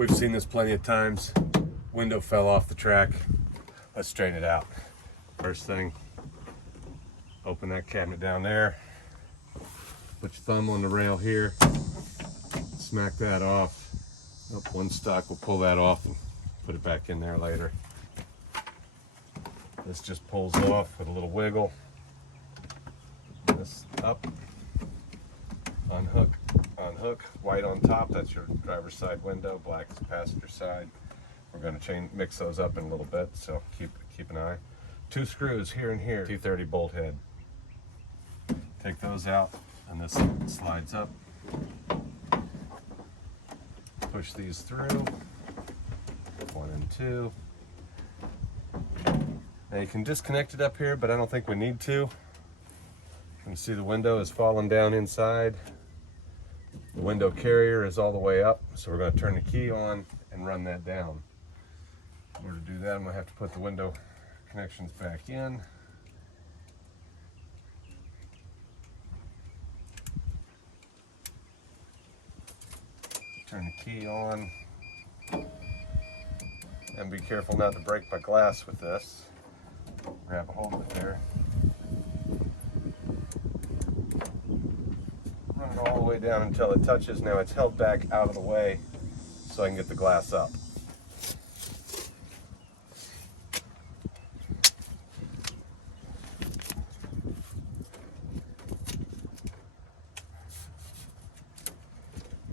We've seen this plenty of times. Window fell off the track. Let's straighten it out. First thing, open that cabinet down there. Put your thumb on the rail here. Smack that off. Oh, one stock, we'll pull that off and put it back in there later. This just pulls off with a little wiggle. This up, unhook, unhook. White on top, that's your driver's side window. Black is passenger side. We're going to mix those up in a little bit, so keep an eye. 2 screws here and here, T30 bolt head. Take those out, and this slides up. Push these through, 1 and 2. Now you can disconnect it up here, but I don't think we need to. You can see the window is falling down inside. The window carrier is all the way up, so we're going to turn the key on and run that down. In order to do that, I'm going to have to put the window connections back in. Turn the key on. And be careful not to break my glass with this. Grab a hold of it there. Run it all the way down until it touches. Now it's held back out of the way so I can get the glass up.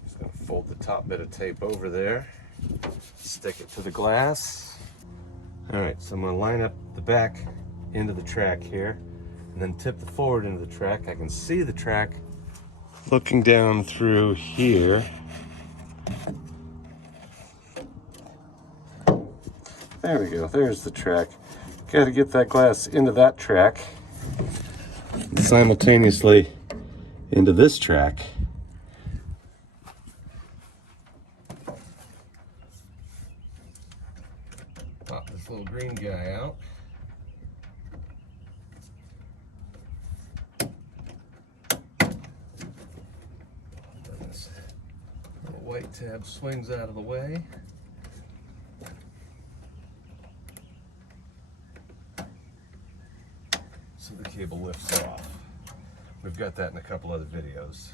Just going to fold the top bit of tape over there. Stick it to the glass. All right, so I'm going to line up the back into the track here and then tip the forward into the track. I can see the track looking down through here. There we go, there's the track. Got to get that glass into that track, simultaneously into this track. Pop this little green guy out. This little white tab swings out of the way. So the cable lifts off. We've got that in a couple other videos.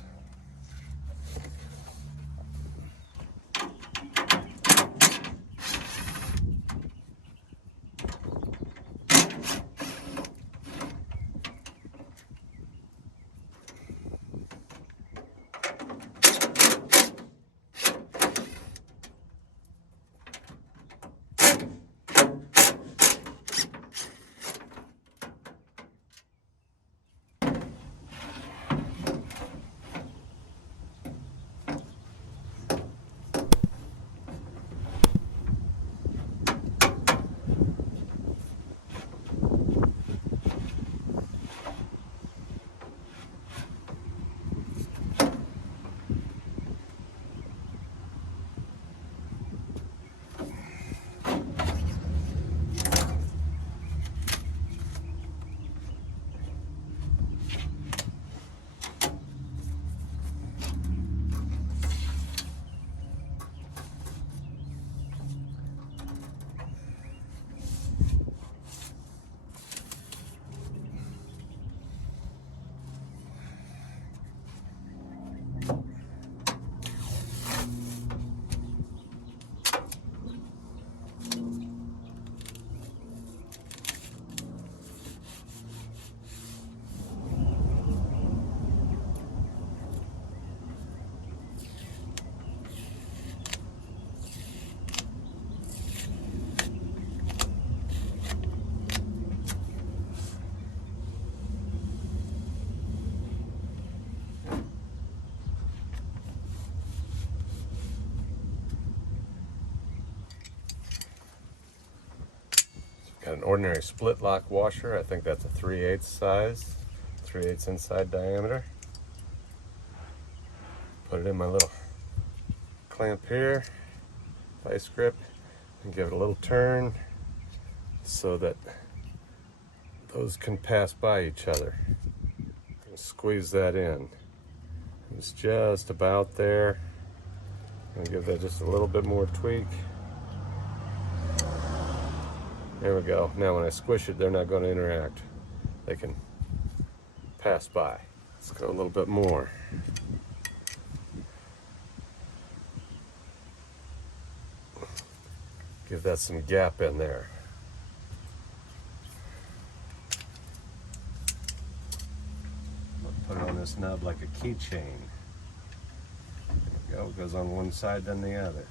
Got an ordinary split lock washer. I think that's a 3/8 size, 3/8 inside diameter. Put it in my little clamp here, vice grip, and give it a little turn so that those can pass by each other. And squeeze that in. It's just about there. I'll give that just a little bit more tweak. There we go. Now when I squish it, they're not going to interact. They can pass by. Let's go a little bit more. Give that some gap in there. Put it on this nub like a keychain. There we go. It goes on one side, then the other.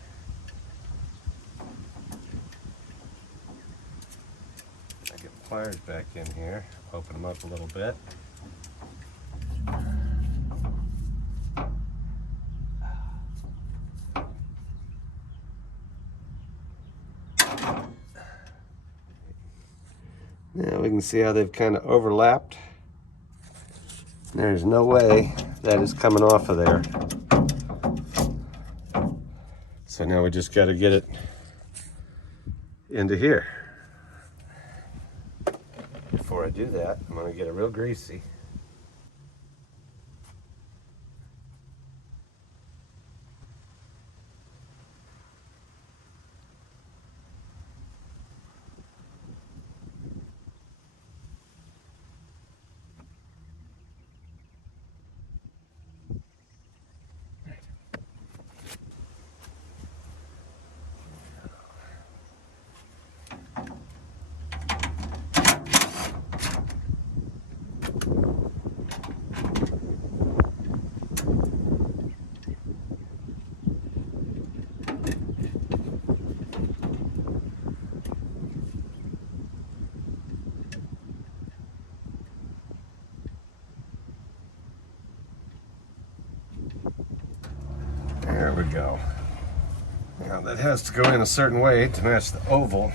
I get pliers back in here. Open them up a little bit. Now we can see how they've kind of overlapped. There's no way that is coming off of there. So now we just got to get it into here. Before I do that, I'm going to get it real greasy. There we go. Now that has to go in a certain way to match the oval.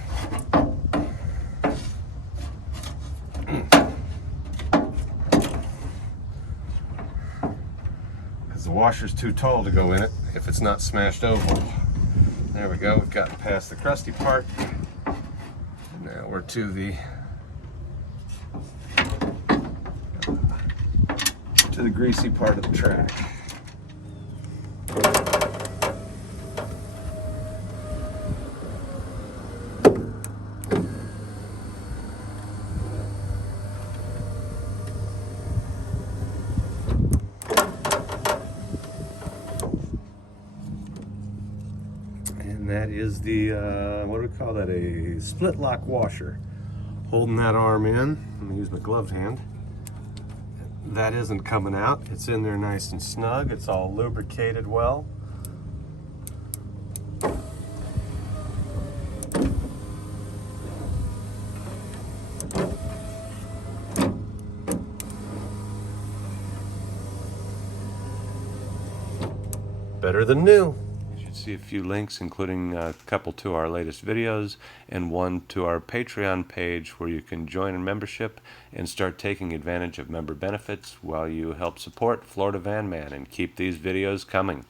Because the washer's too tall to go in it if it's not smashed oval. There we go, we've gotten past the crusty part. Now we're to the greasy part of the track. And that is the, what do we call that? A split lock washer. Holding that arm in. Let me use my gloved hand. That isn't coming out. It's in there nice and snug. It's all lubricated well. Better than new. You should see a few links, including a couple to our latest videos and one to our Patreon page where you can join a membership and start taking advantage of member benefits while you help support Florida Van Man and keep these videos coming.